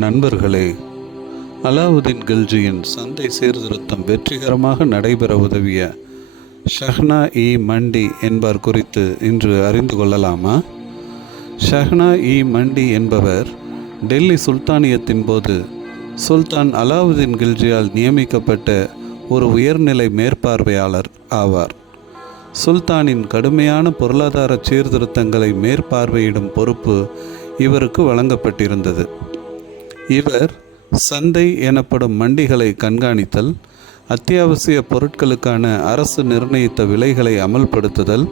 நண்பர்களே, அலாவுதீன் கில்ஜியின் சந்தை சீர்திருத்தம் வெற்றிகரமாக நடைபெற உதவிய ஷஹ்னா-இ-மண்டி என்பவர் குறித்து இன்று அறிந்து கொள்ளலாமா? ஷஹ்னா-இ-மண்டி என்பவர் டெல்லி சுல்தானியத்தின் போது சுல்தான் அலாவுதீன் கில்ஜியால் நியமிக்கப்பட்ட ஒரு உயர்நிலை மேற்பார்வையாளர் ஆவார். சுல்தானின் கடுமையான பொருளாதார சீர்திருத்தங்களை மேற்பார்வையிடும் பொறுப்பு இவருக்கு வழங்கப்பட்டிருந்தது. இவர் சந்தை எனப்படும் மண்டிகளை கண்காணித்தல், அத்தியாவசிய பொருட்களுக்கான அரசு நிர்ணயித்த விலைகளை அமல்படுத்துதல்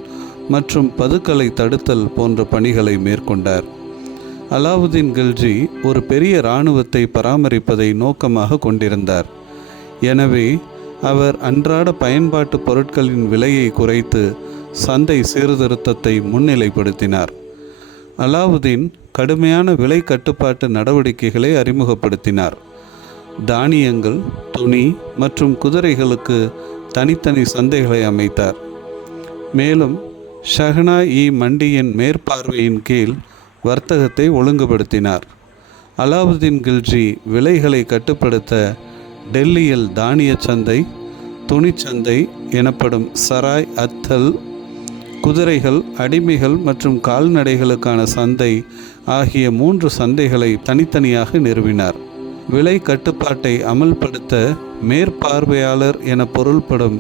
மற்றும் பதுக்கலை தடுத்தல் போன்ற பணிகளை மேற்கொண்டார். அலாவுதீன் கில்ஜி ஒரு பெரிய இராணுவத்தை பராமரிப்பதை நோக்கமாக கொண்டிருந்தார். எனவே அவர் அன்றாட பயன்பாட்டு பொருட்களின் விலையை குறைத்து சந்தை சீர்திருத்தத்தை முன்னிலைப்படுத்தினார். அலாவுதீன் கடுமையான விலை கட்டுப்பாட்டு நடவடிக்கைகளை அறிமுகப்படுத்தினார். தானியங்கள், துணி மற்றும் குதிரைகளுக்கு தனித்தனி சந்தைகளை அமைத்தார். மேலும் ஷஹ்னா-இ-மண்டியின் மேற்பார்வையின் கீழ் வர்த்தகத்தை ஒழுங்குபடுத்தினார். அலாவுதீன் கில்ஜி விலைகளை கட்டுப்படுத்த டெல்லியில் தானிய சந்தை, துணிச்சந்தை எனப்படும் சராய் அத்தல், குதிரைகள், அடிமைகள் மற்றும் கால்நடைகளுக்கான சந்தை ஆகிய 3 சந்தைகளை தனித்தனியாக நிறுவினார். விலை கட்டுப்பாட்டை அமல்படுத்த மேற்பார்வையாளர் என பொருள்படும்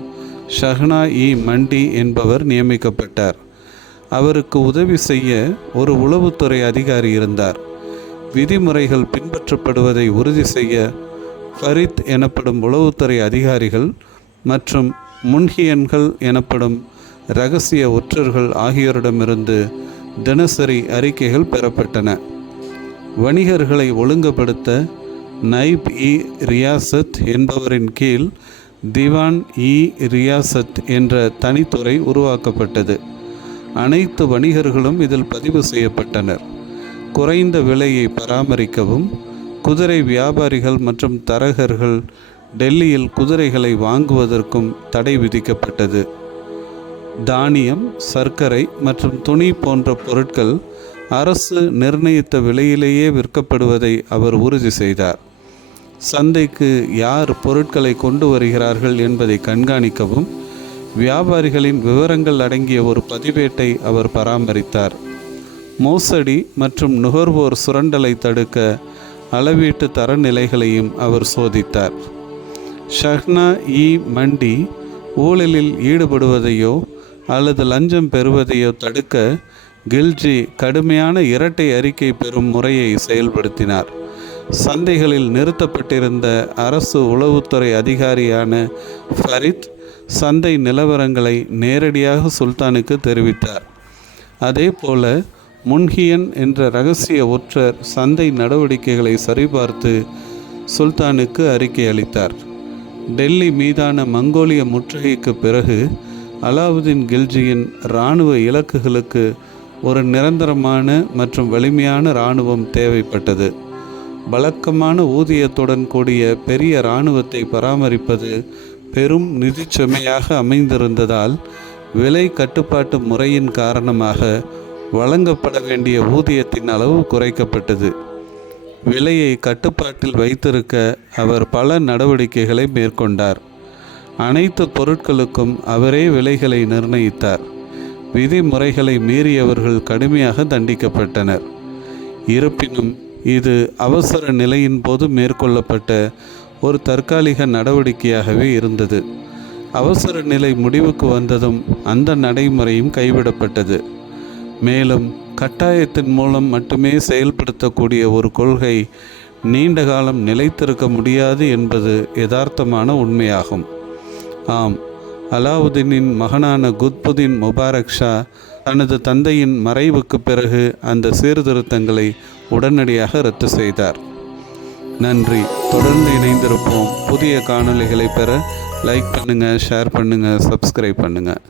ஷஹ்னா-இ-மண்டி என்பவர் நியமிக்கப்பட்டார். அவருக்கு உதவி செய்ய ஒரு உளவுத்துறை அதிகாரி இருந்தார். விதிமுறைகள் பின்பற்றப்படுவதை உறுதி செய்ய ஃபரித் எனப்படும் உளவுத்துறை அதிகாரிகள் மற்றும் முன்ஹியன்கள் எனப்படும் இரகசிய ஒற்றர்கள் ஆகியோரிடமிருந்து தினசரி அறிக்கைகள் பெறப்பட்டன. வணிகர்களை ஒழுங்குபடுத்த நைப்-இ-ரியாசத் என்பவரின் கீழ் திவான்-இ-ரியாசத் என்ற தனித்துறை உருவாக்கப்பட்டது. அனைத்து வணிகர்களும் இதில் பதிவு செய்யப்பட்டனர். குறைந்த விலையை பராமரிக்கவும் குதிரை வியாபாரிகள் மற்றும் தரகர்கள் டெல்லியில் குதிரைகளை வாங்குவதற்கும் தடை விதிக்கப்பட்டது. தானியம், சர்க்கரை மற்றும் துணி போன்ற பொருட்கள் அரசு நிர்ணயித்த விலையிலேயே விற்கப்படுவதை அவர் உறுதி செய்தார். சந்தைக்கு யார் பொருட்களை கொண்டு வருகிறார்கள் என்பதை கண்காணிக்கவும் வியாபாரிகளின் விவரங்கள் அடங்கிய ஒரு பதிவேட்டை அவர் பராமரித்தார். மோசடி மற்றும் நுகர்வோர் சுரண்டலை தடுக்க அளவீட்டு தரநிலைகளையும் அவர் சோதித்தார். ஷஹ்னா-இ-மண்டி ஊழலில் ஈடுபடுவதையோ அல்லது லஞ்சம் பெறுவதையோ தடுக்க கில்ஜி கடுமையான இரட்டை அறிக்கை பெறும் முறையை செயல்படுத்தினார். சந்தைகளில் நிறுத்தப்பட்டிருந்த அரசு உளவுத்துறை அதிகாரியான ஃபரித் சந்தை நிலவரங்களை நேரடியாக சுல்தானுக்கு தெரிவித்தார். அதேபோல முன்ஹியன் என்ற இரகசிய ஒற்றர் சந்தை நடவடிக்கைகளை சரிபார்த்து சுல்தானுக்கு அறிக்கை அளித்தார். டெல்லி மீதான மங்கோலிய முற்றுகைக்கு பிறகு அலாவுதீன் கில்ஜியின் இராணுவ இலக்குகளுக்கு ஒரு நிரந்தரமான மற்றும் வலிமையான இராணுவம் தேவைப்பட்டது. வழக்கமான ஊதியத்துடன் கூடிய பெரிய இராணுவத்தை பராமரிப்பது பெரும் நிதி சுமையாக அமைந்திருந்ததால் விலை கட்டுப்பாட்டு முறையின் காரணமாக வழங்கப்பட வேண்டிய ஊதியத்தின் அளவு குறைக்கப்பட்டது. விலையை கட்டுப்பாட்டில் வைத்திருக்க அவர் பல நடவடிக்கைகளை மேற்கொண்டார். அனைத்து பொருட்களுக்கும் அவரே விலைகளை நிர்ணயித்தார். விதிமுறைகளை மீறியவர்கள் கடுமையாக தண்டிக்கப்பட்டனர். இருப்பினும் இது அவசர நிலையின் போது மேற்கொள்ளப்பட்ட ஒரு தற்காலிக நடவடிக்கையாகவே இருந்தது. அவசர நிலை முடிவுக்கு வந்ததும் அந்த நடைமுறையும் கைவிடப்பட்டது. மேலும் கட்டாயத்தின் மூலம் மட்டுமே செயல்படுத்தக்கூடிய ஒரு கொள்கை நீண்ட காலம் நிலைத்திருக்க முடியாது என்பது யதார்த்தமான உண்மையாகும். ஆம், அலாவுதீனின் மகனான குத்புதீன் முபாரக் ஷா தனது தந்தையின் மறைவுக்கு பிறகு அந்த சீர்திருத்தங்களை உடனடியாக ரத்து செய்தார். நன்றி. தொடர்ந்து இணைந்திருப்போம். புதிய காணொளிகளை பெற லைக் பண்ணுங்கள், ஷேர் பண்ணுங்கள், சப்ஸ்கிரைப் பண்ணுங்கள்.